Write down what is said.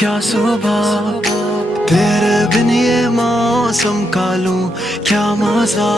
क्या सुबह, तेरे बिन ये मौसम का लूं क्या मजा।